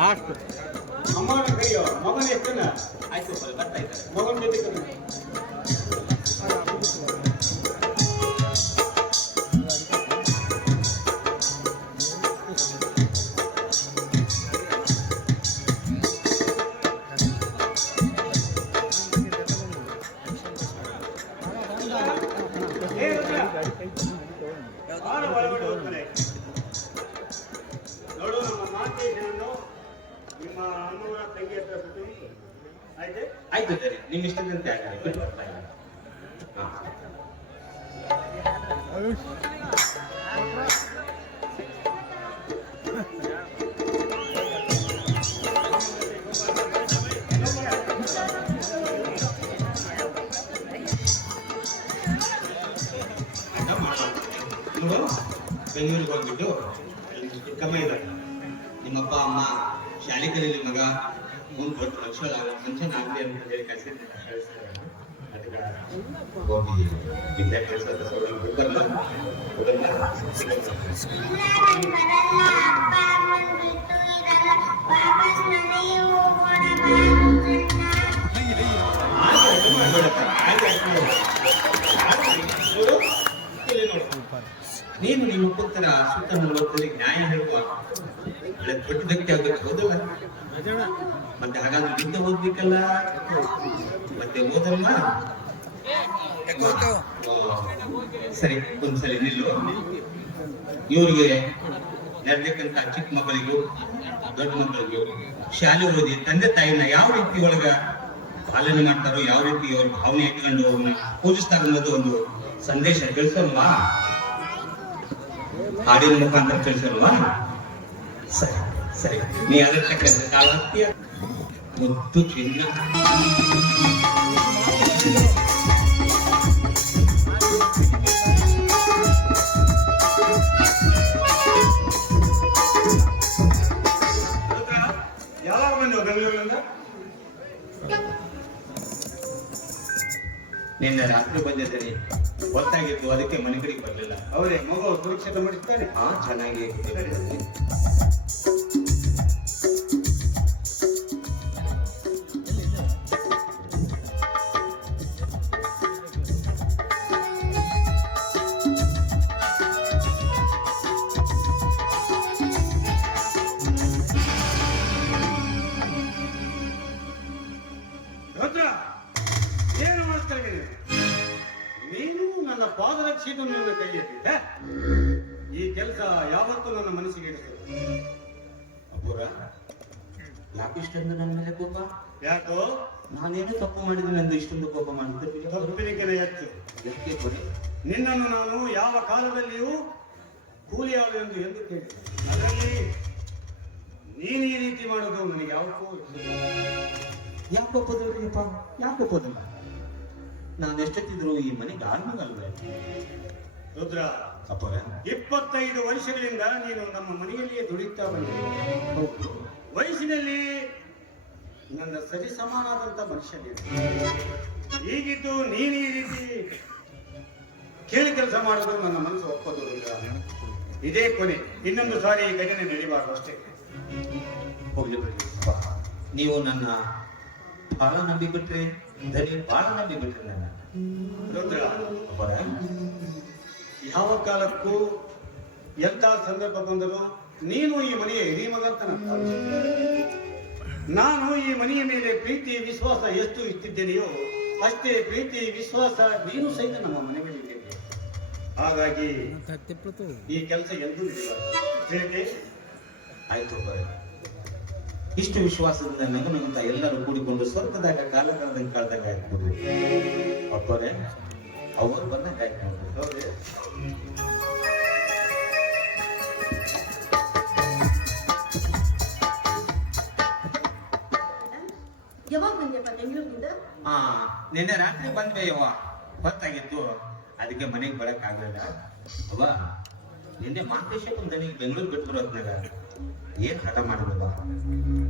Last. ಅಮ್ಮನ ಕೈಯೋ ಮಗನ ಎಷ್ಟನ ಆಯ್ತು ಬರ- ಬರ್ತಾ ಇದ್ದಾರೆ. ಮಗನ ಜೊತೆ ಆಯ್ತು? ಸರಿ. ನಿಮ್ಮ ಇಷ್ಟದಂತೆ ನೋಡು ಬೆಂಗಳೂರಿಗೆ ನಿಮ್ಮ ಚಿಕ್ಕಮ್ಮ ಇದ್ದಾರೆ ನಿಮ್ಮಪ್ಪ ಅಮ್ಮ ಶಾಲೆ ಕಲೀಲಿ ಮಗ. ಮುಂದೆ ದೊಡ್ಡ ಲಕ್ಷ ಮನುಷ್ಯನಾಗಲಿ ಅಂತ ಹೇಳಿ ಕಳಿಸಿದ್ರೆ ಅದಕ್ಕೆ ಹೋಗಿ ವಿದ್ಯಾಭ್ಯಾಸ ಬರಲ್ಲ ನಾನು ಬರಲ್ಲ ಅಪ್ಪ ಅಮ್ಮನ್ ಬಿಟ್ಟು ಇರಲ್ಲ ವಾಪಸ್ ಮನೆಗೆ ಹೋಗೋಣ ಬಾ ಅಣ್ಣ. ನೀನು ನಿಮ್ಮ ಪುತ್ರ ಸುತ್ತ ನೋಡೋದ್ರಲ್ಲಿ ನ್ಯಾಯ ಹೇಳುವ ಒಳ್ಳೆ ದೊಡ್ಡ ವ್ಯಕ್ತಿ ಆಗ್ಬೇಕು ಹೌದಲ್ಲ ಮತ್ತೆ ಹಾಗಾದ್ರೆ ಯುದ್ಧ ಓದ್ಬೇಕಲ್ಲ? ಮತ್ತೆ ಓದಲ್ಲ ಸರಿ ಒಂದ್ಸಲಿ ನಿಲ್ಲು. ಇವ್ರಿಗೆ ನಡ್ಬೇಕಂತ ಚಿಕ್ಕ ಮಕ್ಕಳಿಗೂ ದೊಡ್ಡ ಮಕ್ಕಳಿಗೂ ಶಾಲೆ ಓದಿ ತಂದೆ ತಾಯಿನ ಯಾವ ರೀತಿ ಒಳಗ ಪಾಲನೆ ಮಾಡ್ತಾರೋ ಯಾವ ರೀತಿ ಅವ್ರ ಭಾವನೆ ಇಟ್ಕೊಂಡು ಅವ್ರನ್ನ ಪೂಜಿಸ್ತಾರ ಅನ್ನೋದು ಒಂದು ಸಂದೇಶ ತಿಳಿಸಲ್ವಾ? ಹಾಡಿನ ಮುಖಾಂತರ ತಿಳಿಸಲ್ವಾ? ಸರಿ. ಸರಿ. ನೀ ಅದರ ತಕ್ಕಂತೆ ತಾಳ ಚಿನ್ನ ಯಾವಾಗ ಬಂದು ಬೆಂಗಳೂರಿಂದ ನಿನ್ನೆ ರಾತ್ರಿ ಬಂದಿದ್ದೇನೆ ಗೊತ್ತಾಗಿತ್ತು ಅದಕ್ಕೆ ಮನೆಗಳಿಗೆ ಕಡೆಗೆ ಬರಲಿಲ್ಲ. ಅವರೇ ಮಗು ಸುರಕ್ಷಿತ ಮಾಡಿಸ್ತಾರೆ ಆ ಚೆನ್ನಾಗಿ. ಯಾಕಿಷ್ಟೊಂದು ನನ್ನ ಮೇಲೆ ಕೋಪ? ಯಾಕೋ? ನಾನೇನು ತಪ್ಪು ಮಾಡಿದ್ದೀನಿ ಎಂದು ಇಷ್ಟೊಂದು ಕೋಪ ತಪ್ಪಿನಿಕೆರೆ ಹೆಚ್ಚು ಯಾಕೆ ಕೊನೆ ನಿನ್ನನ್ನು ನಾನು ಯಾವ ಕಾಲದಲ್ಲಿಯೂ ಕೂಲಿಯಾಳು ಎಂದು ಎಂದು ಕೇಳಿದೆ. ಅದರಲ್ಲಿ ನೀನು ಈ ರೀತಿ ಮಾಡೋದು ನನಗೆ ಯಾವ. ಯಾಕೆ ಒಪ್ಪದವ್ರಿಗಪ್ಪ ಯಾಕೆ ಒಪ್ಪೋದಿಲ್ಲ ನಾನು ಎಷ್ಟೊತ್ತಿದ್ರು ಈ ಮನೆಗೆ ಆಳ್ಮಗಲ್ವೇ ರುದ್ರ ಅಪ್ಪ ಇಪ್ಪತ್ತೈದು ವರ್ಷಗಳಿಂದ ನೀನು ನಮ್ಮ ಮನೆಯಲ್ಲಿಯೇ ದುಡಿತಾ ಬಂದಿ ಹೌದು. ವಯಸ್ಸಿನಲ್ಲಿ ನನ್ನ ಸರಿ ಸಮಾನಾದಂತ ಮನುಷ್ಯ ಈಗಿದ್ದು ನೀನು ಈ ರೀತಿ ಕೇಳಿ ಕೆಲಸ ಮಾಡಿದ್ರು ನನ್ನ ಮನಸ್ಸು ಒಪ್ಪೋದು ಇಲ್ಲ. ಇದೇ ಕೊನೆ. ಇನ್ನೊಂದು ಸಾರಿ ಈ ಘಟನೆ ನಡೀಬಾರ್ದು ಅಷ್ಟೇ. ಹೋಗ್ಲಿ ನೀವು ನನ್ನ ಬಹಳ ನಂಬಿ ಬಿಟ್ರಿ ಧನಿ ಬಹಳ ನಂಬಿ ಬಿಟ್ರಿ ನನ್ನ ಯಾವ ಕಾಲಕ್ಕೂ ಎಂತ ಸಂದರ್ಭ ಬಂದರು ನೀನು ಈ ಮನೆಯ ಹಿರಿಯ ಮಗ ಅಂತ ನಾನು ಈ ಮನೆಯ ಮೇಲೆ ಪ್ರೀತಿ, ವಿಶ್ವಾಸ ಎಷ್ಟು ಇಟ್ಟಿದ್ದೇನೆಯೋ ಅಷ್ಟೇ ಪ್ರೀತಿ, ವಿಶ್ವಾಸ ನೀನು ಸಹಿತ ನಮ್ಮ ಮನೆ ಮೇಲೆ ಹಾಗಾಗಿ ಈ ಕೆಲಸ ಎಂದೂ? ಆಯ್ತು ಇಷ್ಟು ವಿಶ್ವಾಸದಿಂದ ನಗು ನಗುತ್ತ ಎಲ್ಲರೂ ಕೂಡಿಕೊಂಡು ಸ್ವರ್ಗದಾಗ ಕಾಲ ಕಾಲದಂಗೆ ಕಳೆದಾಗ ಹಾಕ್ಬೋದು ಅಪ್ಪರೇ, ಅವರು ಬಂದಾಗ ಆಯ್ತು ಯಾವಾಗ ಬಂದ್ಯಪ್ಪ ನಿನ್ನೆ ರಾತ್ರಿ ಬಂದ್ವಿ ಯವ್ವ. ಹೊತ್ತಾಗಿತ್ತು ಅದಕ್ಕೆ ಮನೆಗೆ ಬರಕ್ ಆಗಲಿಲ್ಲ. ಅವ್ವ ನಿನ್ನೆ ಮಾಂತೇಶಪ್ಪನ ನನಗೆ ಬೆಂಗಳೂರು ಬಿಟ್ಟು ಬರೋದ್ನಾಗ ಏನ್ ಹಠ ಮಾಡಿದ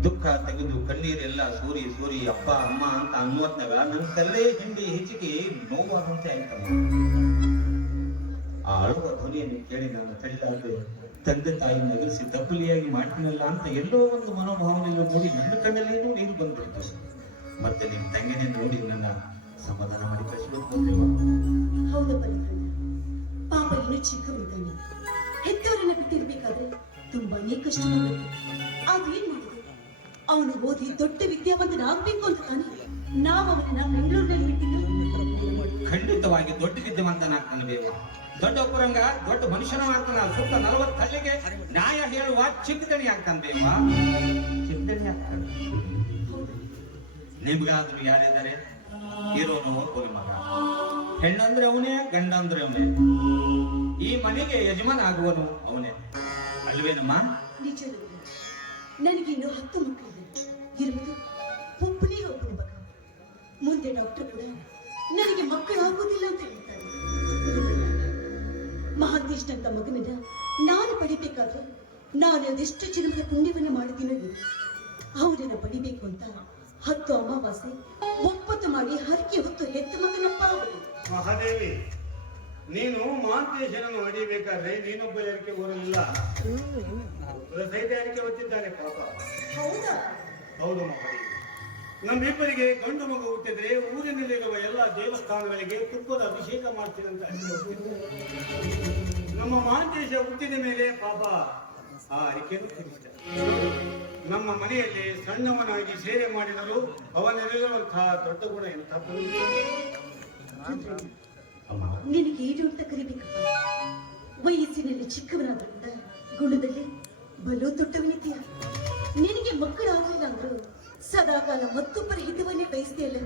ದುಃಖ ತೆಗೆದು ಕಣ್ಣೀರೆಲ್ಲ ಸೂರಿ ಸೂರಿ ಅಪ್ಪ, ಅಮ್ಮ ಅಂತ ಅನ್ನುವತ್ನಾಗ ನನ್ ತಲೆ ಹಿಂಡಿ ಹೆಚ್ಚಿಗೆ ನೋವಾದಂತೆ ಆಯ್ತಮ್ಮ. ನಾನು ತಳ್ಳಾದೆ ತಂದೆ ತಾಯಿ ನಗರಿಸಿ ತಪ್ಪಲಿಯಾಗಿ ಮಾಡ್ತೀನಲ್ಲ ಅಂತ ಎಲ್ಲೋ ಒಂದು ಮನೋಭಾವನೆಯನ್ನು ನೋಡಿ ನನ್ನ ಕಣ್ಣಲ್ಲೇನೋ ನೀರು ಬಂದ್ಬಿಡ್ತು. ಮತ್ತೆ ನಿಮ್ಮ ತಂಗಿನೇ ನೋಡಿ ನನ್ನ ಸಮಾಧಾನ ಮಾಡಿ ಕಳಿಸ್ಬೇಕು ಹೌದಪ್ಪ ಪಾಪ ಇನ್ನು ಚಿಕ್ಕವನಿದ್ದಾನೆ ಹೆತ್ತವರನ್ನ ಬಿಟ್ಟಿರ್ಬೇಕಾದ್ರೆ ತುಂಬಾನೇ ಕಷ್ಟ ಆದ್ರೆ ಏನ್ ಮಾಡುದು ಅವನು ಓದಿ ದೊಡ್ಡ ವಿದ್ಯಾವಂತನಾಗ್ಬೇಕು ಅಂತ ತಾನೆ. ನಾವು ಅವನನ್ನ ಬೆಂಗಳೂರಿನಲ್ಲಿ ಖಂಡಿತವಾಗಿ ದೊಡ್ಡ ವಿದ್ಯವಂತನಾಗ್ತಾನೆ ಬೇವ. ದೊಡ್ಡ ಒಬ್ಬರಂಗ ದೊಡ್ಡ ಮನುಷ್ಯನ ಆಗ್ತಾನ. ಸುತ್ತ ನಲವತ್ತು ಹಳ್ಳಿಗೆ ನ್ಯಾಯ ಹೇಳುವ ಚಿಕ್ಕದಣಿ ಆಗ್ತಾನೆ ಬೇವ. ಚಿಕ್ಕದಣಿ ಆಗ್ತಾನೆ ನಿಮ್ಗಾದ್ರೂ ಯಾರಿದ್ದಾರೆ? ಇರೋನು ಒಬ್ಬನ ಮಗ. ಹೆಣ್ಣಂದ್ರೆ ಅವನೇ ಗಂಡ ಅಂದ್ರೆ ಅವನೇ. ಈ ಮನೆಗೆ ಯಜಮಾನ ಆಗುವನು ಅವನೇ. ಅಲ್ವೇನಮ್ಮ? ನನಗಿನ್ನು ಹತ್ತು ಮಕ್ಕಳಿದೆ. ಇರುವುದು ಒಬ್ಬನೇ ಮಗ ಮುಂದೆ ಡಾಕ್ಟರ್ ಕೂಡ ನನಗೆ ಮಕ್ಕಳು ಆಗುವುದಿಲ್ಲ ಅಂತ ಹೇಳ್ತಾರೆ. ಮಹಾಂತೇಶ್ ಅಂತ ಮಗನನ್ನ ನಾನು ಪಡಿಬೇಕಾದ್ರೆ ನಾನು ಅದೆಷ್ಟು ಜನ್ಮದ ಪುಣ್ಯವನ್ನು ಮಾಡಿದ್ದೀನೋ ಅವರನ್ನು ಪಡಿಬೇಕು ಅಂತ ಹತ್ತು ಅಮಾವಾಸ್ಯೆ ಒಪ್ಪತ್ತು ಮಾಡಿ ಹರಕೆ ಹೊತ್ತು ಹೆತ್ತ ಮಗನಪ್ಪ ಅವರು ಮಹಾದೇವಿ ನೀನು ಮಾಂತೇಶನನ್ನು ಹೊಡಿಬೇಕಾದ್ರೆ ನೀನೊಬ್ಬ ಯಾರಿಕೆ ಹೊರಲಿಲ್ಲ ಸಹಿತ ಯಾರಿಕೆ ಹೊತ್ತಿದ್ದಾನೆ ಪಾಪ. ಹೌದಾ? ಹೌದು ನಮ್ಮ ನಮ್ಮಿಬ್ಬರಿಗೆ ಗಂಡು ಮಗು ಹುಟ್ಟಿದ್ರೆ ಊರಿನಲ್ಲಿರುವ ಎಲ್ಲ ದೇವಸ್ಥಾನಗಳಿಗೆ ತುಪ್ಪದ ಅಭಿಷೇಕ ಮಾಡ್ತೀರಂತ. ನಮ್ಮ ಮಾಂತೇಶ ಹುಟ್ಟಿದ ಮೇಲೆ ಪಾಪ ಆ ಅರಿಕೆಯನ್ನು ತಿಳಿಸಿದ ನಮ್ಮ ಮನೆಯಲ್ಲಿ ಸಣ್ಣವನಾಗಿ ಸೇವೆ ಮಾಡಿದರು ಅವನಲ್ಲಿರುವಂತಹ ದೊಡ್ಡ ಗುಣ ಎಂತ ನಿನಗೆ ಏನು ಅಂತ ಕರಿಬೇಕು ವಯಸ್ಸಿನಲ್ಲಿ ಚಿಕ್ಕವನಾದ ಗುಣದಲ್ಲಿ ಬಲು ದೊಡ್ಡವನಿದೆಯ ನಿನಗೆ ಮಕ್ಕಳಾಗಲಿಲ್ಲ ಅಂದ್ರು ಸದಾಕಾಲ ಮತ್ತೊಬ್ಬರ ಹಿತವನ್ನೇ ಬಯಸ್ತೇಲ್ಲ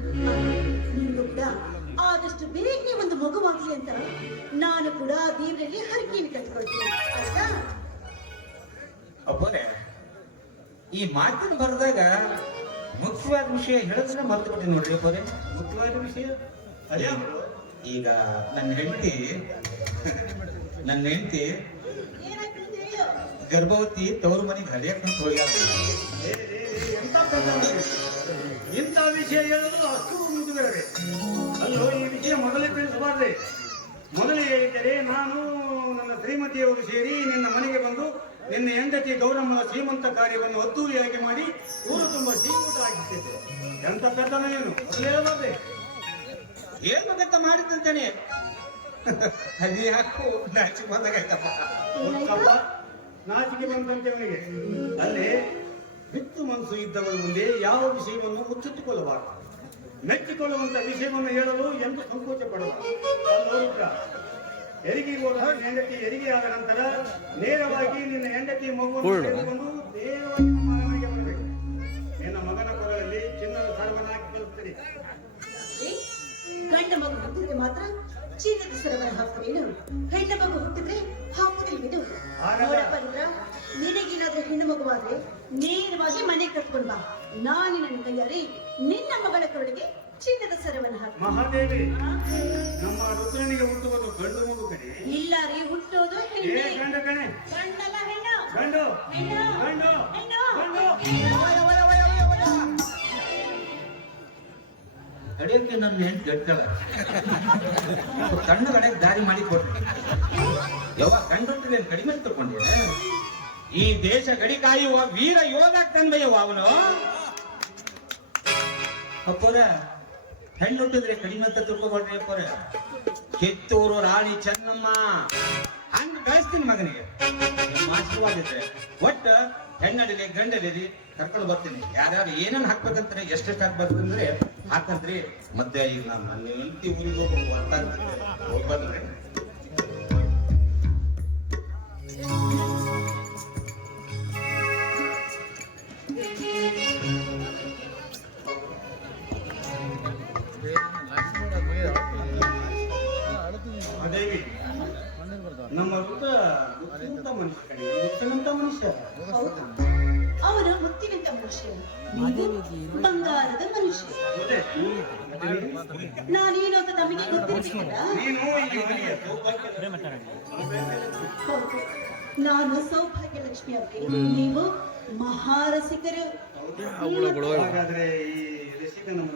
ನೀನು ಕೂಡ ಆದಷ್ಟು ಬೇಗನೆ ಒಂದು ಮಗುವಾಗ್ಲಿ ಅಂತ ನಾನು ಕೂಡ ಆ ದೇವರಲ್ಲಿ ಹರಕೆಯನ್ನು ಕಟ್ಕೊಳ್ತೀನಿ ಆಯ್ತಾ ಈ ಮಾತಿನ ಬರೆದಾಗ ಮುಖ್ಯವಾದ ವಿಷಯ ಹೇಳಿದ್ರೆ ಮರ್ತು ಬಿಟ್ಟು ನೋಡ್ರಿ ಅಪ್ಪರೇ. ಮುಖ್ಯವಾದ ವಿಷಯ? ಅದೇ ಈಗ ನನ್ನ ಹೆಂಡತಿ ನನ್ನ ಹೆಂಡತಿ ಗರ್ಭವತಿ ತವರು ಮನೆಗೆ ಹೋಗ್ಯಾಳ ಇದು? ಇಂಥ ವಿಷಯ ಹೇಳಲು ಅಷ್ಟು ಮುಗಿದರೆ ಅಲ್ಲೋ ಈ ವಿಷಯ ಮೊದಲೇ ತಿಳಿಸಬಾರ್ದೆ. ಮೊದಲೇ ಹೇಳಿದರೆ ನಾನು ನನ್ನ ಶ್ರೀಮತಿಯವರು ಸೇರಿ ನಿನ್ನ ಮನೆಗೆ ಬಂದು ನಿನ್ನ ಹೆಂಡತಿ ಗೌರಮ್ಮನ ಶ್ರೀಮಂತ ಕಾರ್ಯವನ್ನು ಅದ್ದೂರಿಯಾಗಿ ಮಾಡಿ ಊರು ತುಂಬ ಶ್ರೀಮಂತ ಆಗಿಟ್ಟಿದ್ದೆ ಎಂತ ಕಥನ ಏನು ಹೇಳಬಾರ್ದೆ. ಏನು ಬೇಕಂತ ಮಾಡಿದಂತೇನೆ ಅಲ್ಲಿ ಯಾಕೋ ನಾಚಿ ಬಂದಾಗೈತಪ್ಪ ಗೊತ್ತಪ್ಪ, ನಾಚಿಕೆ ಬಂದಂತೆ ಅವನಿಗೆ. ಅಲ್ಲಿ ಬಿತ್ತು ಮನಸ್ಸು ಇದ್ದವನ ಮುಂದೆ ಯಾವ ವಿಷಯವನ್ನು ಮುಚ್ಚಿಟ್ಟುಕೊಳ್ಳಬಾರದು. ಮೆಚ್ಚಿಕೊಳ್ಳುವಂತ ವಿಷಯವನ್ನು ಹೇಳಲು ಎಂದು ಸಂಕೋಚ ಪಡುವ ಹೆರಿಗೆ ಹೋದ ಹೆಂಡತಿ ಹೆರಿಗೆ ಆದ ನಂತರ ನೇರವಾಗಿ ನಿನ್ನ ಹೆಂಡತಿ ಮಗುವನ್ನು ತೆಗೆದುಕೊಂಡು ನೇರವಾಗಿ ಮಗನಿಗೆ ಬರಬೇಕು. ನಿನ್ನ ಮಗನ ಕೊರಳಲ್ಲಿ ಚಿನ್ನದ ಸಾರವನ್ನು ಹಾಕಿ ಗಂಡ ಮಗು ಮಾತ್ರ ಚಿನ್ನದ ಸರವನ್ನು ಹಾಕುವೇನು ಹೆಣ್ಣು ಮಗು ಹುಟ್ಟಿದ್ರೆ ಹಾಕುದಿಲ್ವೇನು ಇಂದ್ರ, ನಿನಗೇನಾದ್ರೂ ಹೆಣ್ಣು ಮಗುವಾದ್ರೆ ನೇರವಾಗಿ ಮನೆ ಕಟ್ಕೊಂಡ್ ಬಾ. ನಾನು ನನ್ನ ರೀ ನಿನ್ನ ಮಗಳ ಕೊರಳಿಗೆ ಚಿನ್ನದ ಸರವನ್ನು ಹಾಕಿ ಮಹಾದೇವಿ ನಮ್ಮ ರುದ್ರನಿಗೆ ಹುಟ್ಟುವುದು ಗಂಡು ಮಗು ಕಣೆ. ಇಲ್ಲ ರೀ ಹುಟ್ಟೋದು ಹೆಣ್ಣೆ. ಕಣೆ. ಗಂಡಲ್ಲ ಹೆಣ್ಣು. ಗಂಡು. ಹೆಣ್ಣು. ಗಂಡು. ಹೆಣ್ಣು. ಗಂಡು ಅಡಿಯಕ್ಕೆ ನನ್ನ ಹೆಂಡತಿ ಗಟ್ಟಳ ಕಣ್ಣು ಕಡೆಗೆ ದಾರಿ ಮಾಡಿ ಕೊಡ್ರಿ. ಯಾವ ಕಂಡ್ರೆ ಕಡಿಮೆ ತಗೊಂಡಿದೆ ಈ ದೇಶ ಗಡಿ ಕಾಯುವ ವೀರ ಯೋಧ ಆಗ್ತಾನ್ಬಯ್ಯವ ಅವನು? ಅಪ್ಪರ, ಹೆಣ್ಣು ಹುಟ್ಟಿದ್ರೆ ಕಡಿಮೆ ಅಂತ ತಿಳ್ಕೊಬಾರ್ರಿ ಅಪ್ಪರ. ಕಿತ್ತೂರು ರಾಣಿ ಚೆನ್ನಮ್ಮ. ಹಂಗ ಕಳಿಸ್ತೀನಿ ಮಗನಿಗೆ. ನಿಮ್ಮ ಆಶೀರ್ವಾದ ಇದ್ರೆ ಒಟ್ಟ ಹೆಣ್ಣಡಿಲಿ ಗಂಡಡಿಲಿ ಕರ್ಕೊಂಡು ಬರ್ತೀನಿ. ಯಾರ್ಯಾರು ಏನೇನು ಹಾಕ್ಬೇಕಂತಾರೆ ಎಷ್ಟೆಷ್ಟು ಹಾಕ್ಬೇಕಂದ್ರೆ ಹಾಕಂತ್ರಿ. ಮತ್ತೆ ಈಗ ನಾನು ನನ್ನ ಹೆಂಡತಿ ಊರಿಗೆ ಹೋಗಿ ಬರ್ತಾನೆ ಹೋಗಿ ಬಂದ್ರೆ. ದೇವಿ ಹೌದು ಅವನು ಮುತ್ತಿನಂತ ಮನುಷ್ಯ ಬಂಗಾರದ ಮನುಷ್ಯ. ನಾನೇನು ಅಂತ ನಮಗೆ ಗೊತ್ತಿರ್ಬೇಕಲ್ಲ? ನೀನು ಈ ಮನೆಯ ನಾನು ಸೌಭಾಗ್ಯ ಲಕ್ಷ್ಮಿ ಅವ್ರಿಗೆ ನೀವು ಮಹಾರಸಿಕರು. ಹಾಗಾದ್ರೆ ಈ ರಸಿಕ ನಮ್ಮ